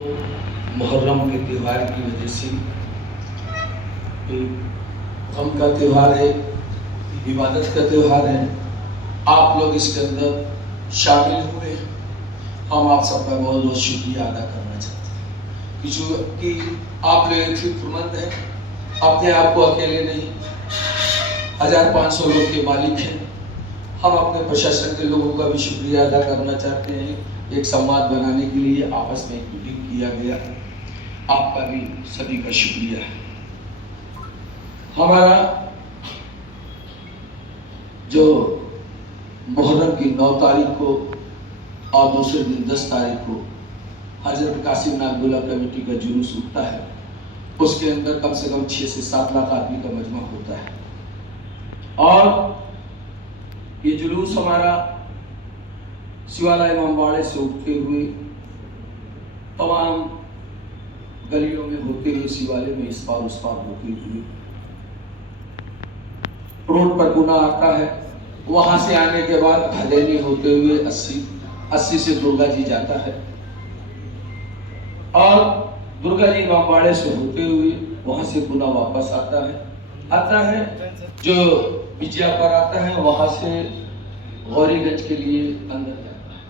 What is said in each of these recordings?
मुहर्रम के त्यौहार की वजह से गम का त्यौहार है, इबादत का त्यौहार है। आप लोग इसके अंदर शामिल हुए, हम आप सबका बहुत बहुत शुक्रिया अदा करना चाहते हैं कि आप लोग फिक्रमंद हैं, अपने आप को अकेले नहीं, 1500 लोग के मालिक हैं। हम अपने प्रशासन के लोगों का भी शुक्रिया अदा करना चाहते हैं। एक संवाद बनाने के लिए आपस में एक मीटिंग किया गया, आपका भी सभी का शुक्रिया है। हमारा जो मुहर्रम की 9 तारीख को और दूसरे दिन 10 तारीख को हजरत कासिम नागदुल्ला कमेटी का जुलूस उठता है, उसके अंदर कम से कम 6 से 7 लाख आदमी का मजमा होता है। और ये जुलूस हमारा शिवाला इमामबाड़े से उठते हुए तमाम गलियों में होते हुए शिवालय में इस पार उस पार होते हुए रोड पर गुना आता है। वहां से आने के बाद भदैनी होते हुए 80 से दुर्गा जी जाता है और दुर्गा जी इमामबाड़े से होते हुए वहां से गुना वापस आता है जो बिजिया पर आता है, वहां से गौरीगंज के लिए अंदर जाता है।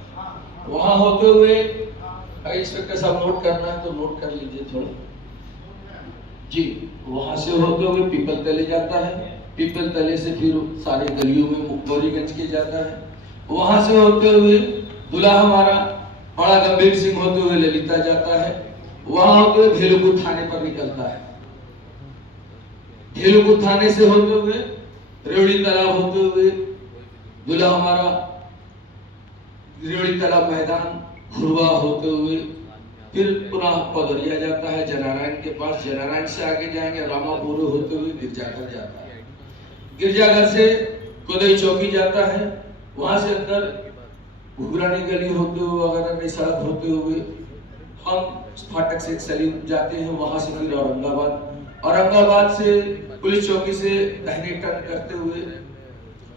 वहां होते हुए अगर इंस्पेक्टर साहब नोट करना है तो नोट कर लीजिए थोड़ा जी। वहां से होते हुए पीपल तले जाता है, पीपल तले से फिर सारे गलियों में गौरीगंज के जाता है। वहां से होते हुए दूल्हा हमारा बड़ा गंभीर सिंह होते हुए ललिता जाता है। वहां होते हुए भेलुपुर थाने पर निकलता है। भेलुपुर थाने से होते हुए रेवड़ी तालाब होते हुए दूल्हा हमारा रेवड़ी तालाब मैदान हुरवा होते हुए फिर पुनः पदरिया जाता है जनारायण के पास। जनारायण से आगे जाएंगे रामापुर होते हुए गिरजाघर जाता है। गिरजाघर से कोदई चौकी जाता है। वहां से अंदर घुघरानी गली होते हुए वगैरह नई सड़क होते हुए हम फाटक से सलीम जाते हैं। वहां से फिर औरंगाबाद से पुलिस चौकी से दाहिने टर्न करते हुए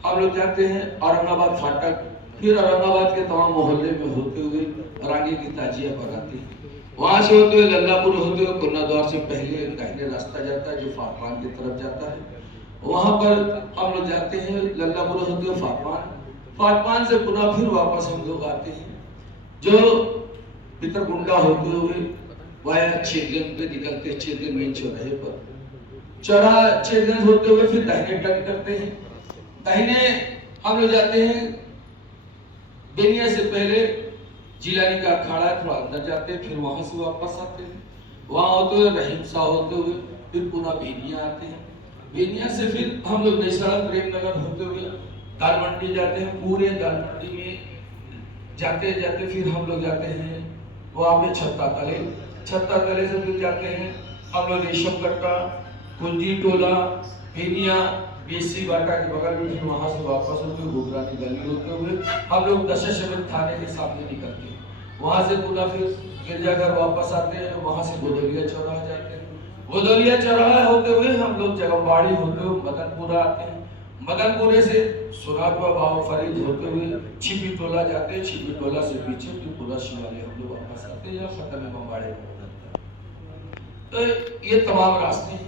हम लोग जाते हैं औरंगाबाद फाटक। फिर औरंगाबाद के तमाम मोहल्ले में होते हुए और आगे की ताजिया पर आते हैं। वहां से होते हुए लल्लापुर होते हुए कोन्ना द्वार से पहले दाहिने रास्ता जाता है जो फारपान की तरफ जाता है। वहां पर हम लोग जाते हैं लल्लापुर होते हुए फारपान से पुनः फिर वापस हम लोग आते हैं जो पितरगुंडा होते हुए वाया चेरगंज पे निकलते हैं। चेरगंज मेन चौराहे पर चौराहा चेरगंज होते हुए फिर दाहिने टर्न करते हैं। दाहिने हम लोग जाते हैं बेनिया से पहले जिलानी का अखाड़ा थोड़ा अंदर जाते हैं, फिर वहां से वापस आते हैं। वहां होते हुए रहीम शाह होते हुए फिर पुनः बेनिया आते हैं। बेनिया से फिर हम लोग नई सड़क प्रेमनगर होते हुए दाल मंडी जाते हैं। पूरे दाल मंडी में जाते जाते फिर हम लोग जाते हैं वहां पे छत्ता तले से फिर जाते हैं हम लोग रेशम कट्टा कुंजी टोला बेनिया बीसी बाटा के बगल में। फिर वहां से वापस होते हुए घुघरानी गली होते हुए हम लोग दशरथ थाने के सामने निकलते हैं। वहां से पुनः फिर गिरजाघर वापस आते हैं। वहां से गोदलिया चौराहा जाते हैं। गोदलिया चौराहा होते हुए हम लोग जगमबाड़ी होते हुए मदनपुरा आते हैं। मदनपुरे से सुरापुरा बाबा फरीद होते हुए छिपी टोला जाते हैं। छिपी टोला से पीछे फिर पूरा शिवालय हम लोग वापस आते हैं या खत्म इमामबाड़े में। तो ये तमाम रास्ते हैं।